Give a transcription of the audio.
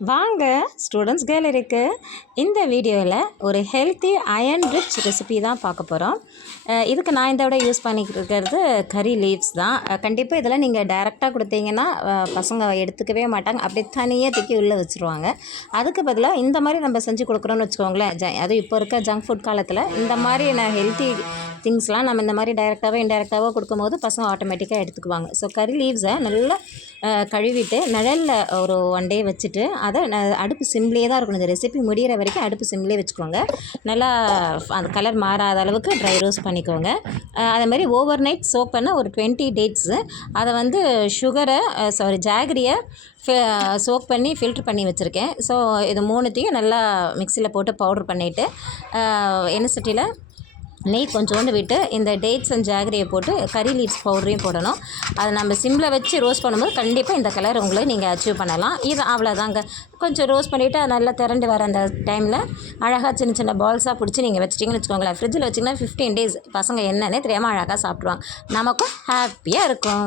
வாங்க ஸ்டூடெண்ட்ஸ் கேலரிக்கு. இந்த வீடியோவில் ஒரு ஹெல்த்தி அயன் ரிச் ரெசிபி தான் பார்க்க போகிறோம். இதுக்கு நான் இந்த விட யூஸ் பண்ணிக்கிறது கறி லீவ்ஸ் தான். கண்டிப்பாக இதெல்லாம் நீங்கள் டைரெக்டாக கொடுத்தீங்கன்னா பசங்க எடுத்துக்கவே மாட்டாங்க, அப்படியே தனியாக தூக்கி உள்ளே வச்சுருவாங்க. அதுக்கு பதிலாக இந்த மாதிரி நம்ம செஞ்சு கொடுக்குறோன்னு வச்சுக்கோங்களேன். அதுவும் இப்போ இருக்க ஜங்க் ஃபுட் காலத்தில் இந்த மாதிரி நான் ஹெல்த்தி திங்ஸ்லாம் நம்ம இந்த மாதிரி டைரெக்டாகவோ இன்டைரெக்டாகவோ கொடுக்கும்போது பசங்க ஆட்டோமேட்டிக்காக எடுத்துக்குவாங்க. ஸோ கறி லீவ்ஸை நல்லா கழுவிட்டு நிழலில் ஒரு 1 டே வச்சுட்டு அதை அடுப்பு சிம்லேயே தான் இருக்கணும். இந்த ரெசிபி முடிகிற வரைக்கும் அடுப்பு சிம்லேயே வச்சுக்கோங்க. நல்லா அந்த கலர் மாறாத அளவுக்கு ட்ரை ரோஸ்ட் பண்ணிக்கோங்க. அதேமாதிரி ஓவர் நைட் சோக் பண்ண ஒரு 20 டேட்ஸு, அதை வந்து ஜாகரியை சோக் பண்ணி ஃபில்ட்ரு பண்ணி வச்சுருக்கேன். ஸோ இது 3த்தையும் நல்லா மிக்சியில் போட்டு பவுட்ரு பண்ணிவிட்டு எண்ணெய் சட்டியில் நெய் கொஞ்சோண்டு விட்டு இந்த டேட்ஸ் அண்ட் ஜாகரியை போட்டு கறி லீவ்ஸ் பவுடரையும் போடணும். அதை நம்ம சிம்மில் வச்சு ரோஸ்ட் பண்ணும்போது கண்டிப்பாக இந்த கலர் உங்களுக்கு நீங்கள் அச்சீவ் பண்ணலாம். இது அவ்வளோதாங்க. கொஞ்சம் ரோஸ்ட் பண்ணிவிட்டு நல்லா திரண்டு வர அந்த டைமில் அழகாக சின்ன சின்ன பால்ஸாக பிடிச்சி நீங்கள் வச்சிட்டிங்கன்னு வச்சுக்கோங்களேன். ஃப்ரிட்ஜில் வச்சிங்கன்னா 15 டேஸ் பசங்க என்னன்னே தெரியாமல் அழகாக சாப்பிட்ருவாங்க. நமக்கும் ஹாப்பியாக இருக்கும்.